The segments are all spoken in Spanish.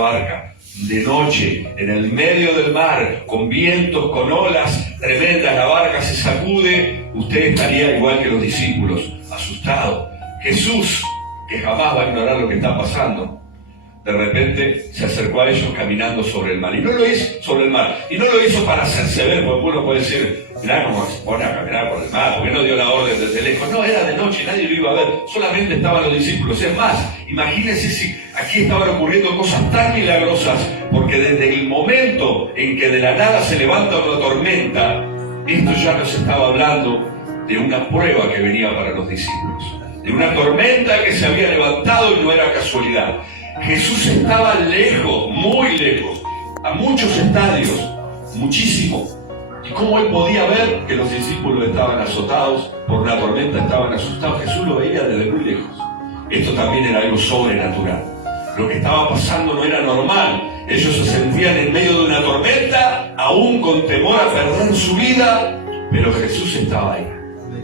barca de noche, en el medio del mar, con vientos, con olas tremendas, la barca se sacude, usted estaría igual que los discípulos, asustado. Jesús, que jamás va a ignorar lo que está pasando, de repente se acercó a ellos caminando sobre el mar. Y no lo hizo sobre el mar. Y no lo hizo para hacerse ver, porque uno puede decir, mirá cómo se pone a caminar por el mar, porque no dio la orden desde lejos. No, era de noche, nadie lo iba a ver. Solamente estaban los discípulos. Es más, imagínense si aquí estaban ocurriendo cosas tan milagrosas, porque desde el momento en que de la nada se levanta una tormenta, esto ya nos estaba hablando de una prueba que venía para los discípulos. De una tormenta que se había levantado y no era casualidad. Jesús estaba lejos, muy lejos, a muchos estadios, muchísimo. ¿Y cómo él podía ver que los discípulos estaban azotados por una tormenta, estaban asustados? Jesús lo veía desde muy lejos. Esto también era algo sobrenatural. Lo que estaba pasando no era normal. Ellos se sentían en medio de una tormenta, aún con temor a perder su vida, pero Jesús estaba ahí.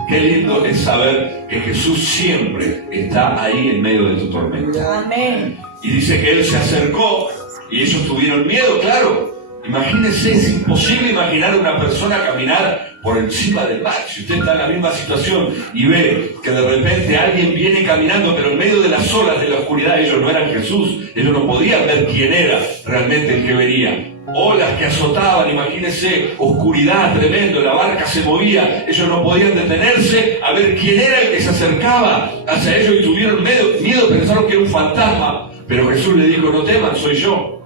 Qué lindo es saber que Jesús siempre está ahí en medio de tu tormenta. Amén. Y dice que Él se acercó y ellos tuvieron miedo, claro. Imagínense, es imposible imaginar a una persona caminar por encima del mar. Si usted está en la misma situación y ve que de repente alguien viene caminando, pero en medio de las olas de la oscuridad, ellos no eran Jesús, ellos no podían ver quién era realmente el que venía. Olas que azotaban, imagínense, oscuridad tremendo, la barca se movía, ellos no podían detenerse a ver quién era el que se acercaba hacia ellos y tuvieron miedo, pensaron que era un fantasma, pero Jesús le dijo, no teman, soy yo.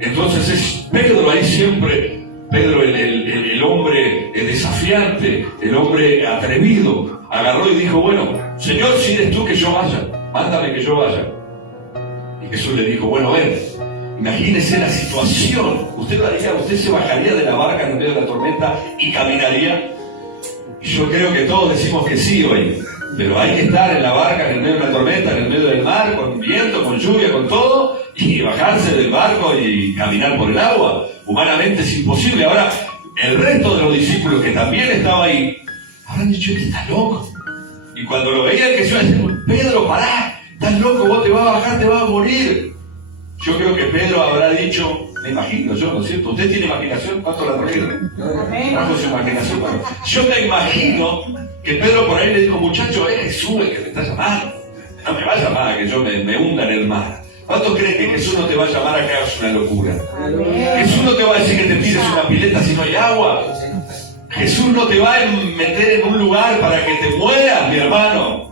Entonces es Pedro ahí siempre, Pedro el hombre desafiante, el hombre atrevido, agarró y dijo, bueno, Señor, si eres tú que yo vaya, mándame que yo vaya. Y Jesús le dijo, bueno, ven. Imagínese la situación. ¿Usted lo haría? ¿Usted se bajaría de la barca en medio de la tormenta y caminaría? Y yo creo que todos decimos que sí hoy. Pero hay que estar en la barca en el medio de la tormenta, en el medio del mar, con viento, con lluvia, con todo, y bajarse del barco y caminar por el agua. Humanamente es imposible. Ahora, el resto de los discípulos que también estaba ahí, habrán dicho, este está loco. Y cuando lo veían, que yo decía, Pedro, pará, estás loco, vos te vas a bajar, te vas a morir. Yo creo que Pedro habrá dicho, me imagino yo, ¿no es cierto? ¿Usted tiene imaginación? ¿Cuánto la trajeron? ¿Trajo su imaginación? Yo me imagino que Pedro por ahí le dijo, muchacho, es Jesús el que me está llamando. No me va a llamar a que yo me hunda en el mar. ¿Cuántos creen que Jesús no te va a llamar a que hagas una locura? Jesús no te va a decir que te pides una pileta si no hay agua. Jesús no te va a meter en un lugar para que te mueras, mi hermano.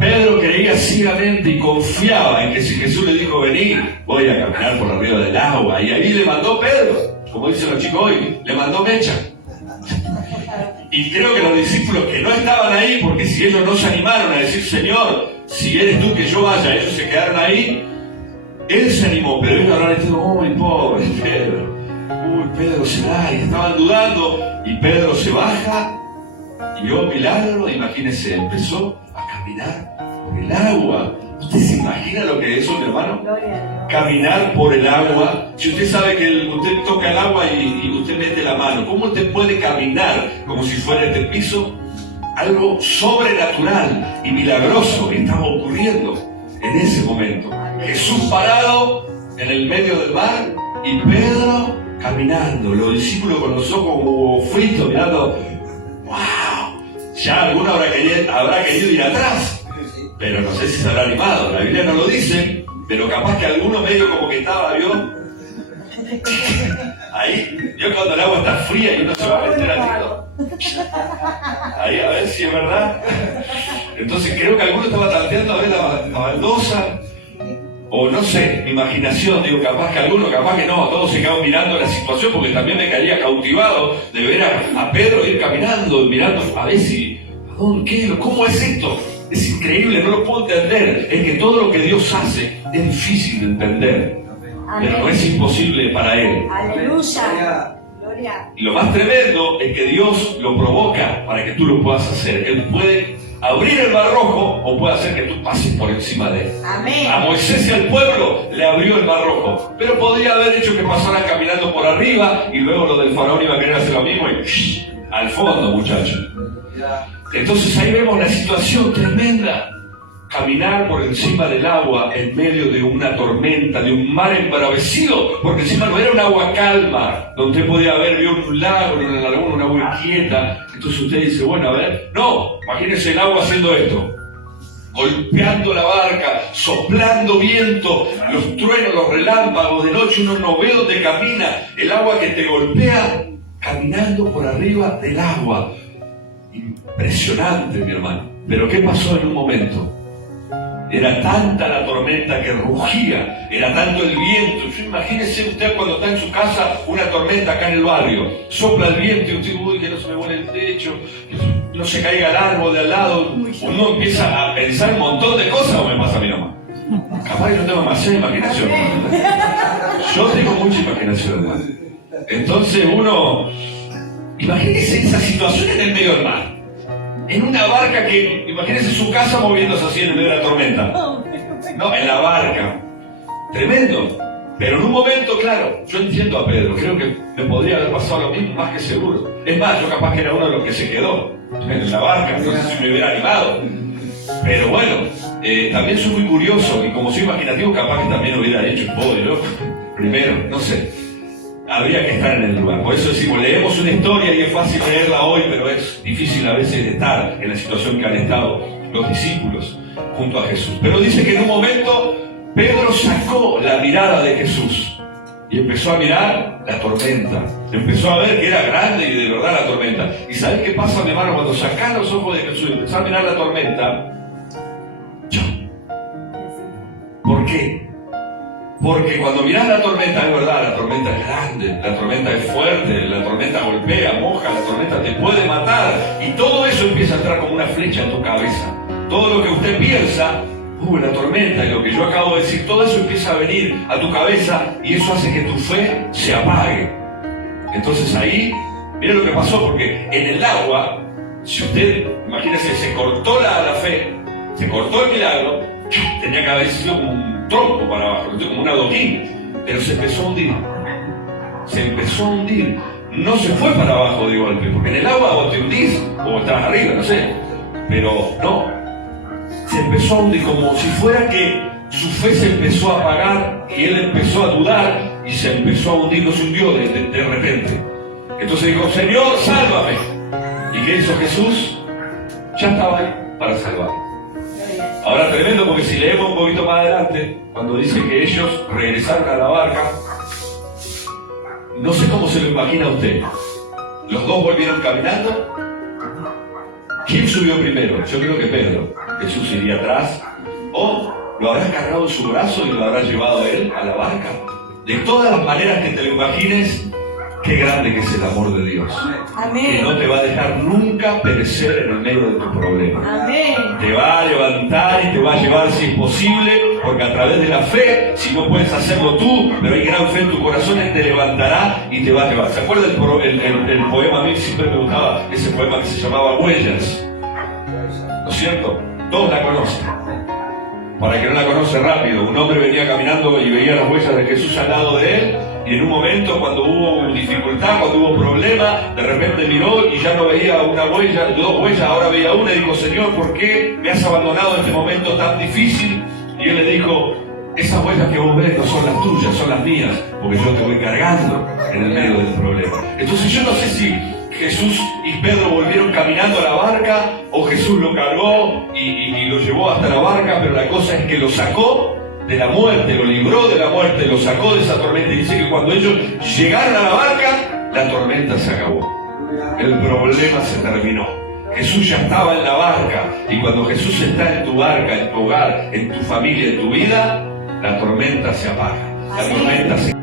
Pedro creía ciegamente y confiaba en que si Jesús le dijo vení, voy a caminar por arriba del agua. Y ahí le mandó Pedro, como dicen los chicos hoy, le mandó mecha. Y creo que los discípulos que no estaban ahí, porque si ellos no se animaron a decir, Señor, si eres tú que yo vaya, ellos se quedaron ahí, él se animó, pero ellos habrán dicho, uy, pobre Pedro, Pedro será, y estaban dudando, y Pedro se baja, y oh milagro, imagínense, empezó a caminar por el agua. ¿Usted se imagina lo que es eso, mi hermano? Caminar por el agua. Si usted sabe que usted toca el agua y usted mete la mano, ¿cómo usted puede caminar como si fuera este piso? Algo sobrenatural y milagroso estaba ocurriendo en ese momento. Jesús parado en el medio del mar y Pedro caminando, los discípulos con los ojos como fritos mirando. ¡Wow! Ya alguno habrá querido ir atrás, pero no sé si se habrá animado. La Biblia no lo dice, pero capaz que alguno medio como que estaba, ¿vio? Ahí, yo cuando el agua está fría y uno se va a meter así, ahí a ver si es verdad. Entonces creo que alguno estaba tanteando a ver la baldosa, o no sé, mi imaginación, digo, capaz que alguno, capaz que no, todos se quedaron mirando la situación, porque también me quedaría cautivado de ver a Pedro ir caminando, mirando a ver si, ¿a dónde, qué, cómo es esto? Es increíble, no lo puedo entender. Es que todo lo que Dios hace es difícil de entender. Amén. Pero no es imposible para Él. Aleluya. Gloria. Y lo más tremendo es que Dios lo provoca para que tú lo puedas hacer. Él puede abrir el mar rojo o puede hacer que tú pases por encima de él. Amén. A Moisés y al pueblo le abrió el mar rojo, pero podría haber hecho que pasaran caminando por arriba y luego lo del faraón iba a querer hacer lo mismo y al fondo, muchachos. Entonces ahí vemos la situación tremenda. caminar por encima del agua en medio de una tormenta, de un mar embravecido, porque encima no era un agua calma, donde usted podía ver, vio un lago, en la laguna, una agua inquieta. Entonces usted dice, bueno, a ver, no, imagínese el agua haciendo esto, golpeando la barca, soplando viento, los truenos, los relámpagos, de noche uno no ve dónde camina, el agua que te golpea, caminando por arriba del agua. Impresionante, mi hermano. Pero ¿qué pasó en un momento? Era tanta la tormenta que rugía, era tanto el viento. Imagínese usted cuando está en su casa, una tormenta acá en el barrio, sopla el viento y usted, uy, que no se me vuele el techo, no se caiga el árbol de al lado. Uno empieza a pensar un montón de cosas, o me pasa a mi mamá. Capaz que no tengo demasiada imaginación. Yo tengo mucha imaginación. Entonces uno, imagínese esa situación en el medio del mar. En una barca que, imagínense su casa moviéndose así en el medio de la tormenta. No, en la barca. Tremendo. Pero en un momento, claro, yo entiendo a Pedro. Creo que me podría haber pasado lo mismo, más que seguro. Es más, yo capaz que era uno de los que se quedó en la barca. No sé si me hubiera animado. Pero bueno, también soy muy curioso. Y como soy imaginativo, capaz que también hubiera hecho un poco de loco. Primero, no sé. Habría que estar en el lugar. Por eso decimos, leemos una historia y es fácil leerla hoy, pero es difícil a veces estar en la situación que han estado los discípulos junto a Jesús. Pero dice que en un momento Pedro sacó la mirada de Jesús y empezó a mirar la tormenta. Empezó a ver que era grande y de verdad la tormenta. ¿Y sabes qué pasa, mi hermano? Cuando sacás los ojos de Jesús y empezás a mirar la tormenta, ¿por qué? Porque cuando mirás la tormenta, es verdad, la tormenta es grande, la tormenta es fuerte, la tormenta golpea, moja, la tormenta te puede matar, y todo eso empieza a entrar como una flecha en tu cabeza. Todo lo que usted piensa, la tormenta, y lo que yo acabo de decir, todo eso empieza a venir a tu cabeza, y eso hace que tu fe se apague. Entonces ahí, mire lo que pasó, porque en el agua, si usted, imagínese, se cortó la fe, se cortó el milagro, tenía que haber sido como un tronco para abajo, como un adoquín, pero se empezó a hundir. Se empezó a hundir. No se fue para abajo de golpe, porque en el agua o te hundís o estás arriba, no sé. Pero no. Se empezó a hundir como si fuera que su fe se empezó a apagar y él empezó a dudar y se empezó a hundir, no se hundió de repente. Entonces dijo, Señor, sálvame. ¿Y qué hizo Jesús? Ya estaba ahí para salvar. Ahora tremendo, porque si leemos un poquito más adelante, cuando dice que ellos regresaron a la barca, no sé cómo se lo imagina usted. Los dos volvieron caminando. ¿Quién subió primero? Yo creo que Pedro. Jesús iría atrás. O lo habrá cargado en su brazo y lo habrá llevado a él a la barca. De todas las maneras que te lo imagines, qué grande que es el amor de Dios. Amén. Que no te va a dejar nunca perecer en el medio de tu problema. Amén. Te va a levantar y te va a llevar si es posible, porque a través de la fe, si no puedes hacerlo tú, pero hay gran fe en tu corazón, Él te levantará y te va a llevar. ¿Se acuerda el poema? A mí siempre me gustaba ese poema que se llamaba Huellas. ¿No es cierto? Todos la conocen. Para el que no la conoce rápido, un hombre venía caminando y veía las huellas de Jesús al lado de él, y en un momento cuando hubo dificultad, cuando hubo problema, de repente miró y ya no veía una huella, dos huellas, ahora veía una y dijo, Señor, ¿por qué me has abandonado en este momento tan difícil? Y él le dijo, esas huellas que vos ves no son las tuyas, son las mías, porque yo te voy cargando en el medio del problema. Entonces yo no sé si Jesús y Pedro volvieron caminando a la barca, o Jesús lo cargó y lo llevó hasta la barca, pero la cosa es que lo sacó de la muerte, lo libró de la muerte, lo sacó de esa tormenta, y dice que cuando ellos llegaron a la barca, la tormenta se acabó. El problema se terminó. Jesús ya estaba en la barca, y cuando Jesús está en tu barca, en tu hogar, en tu familia, en tu vida, la tormenta se apaga. La tormenta se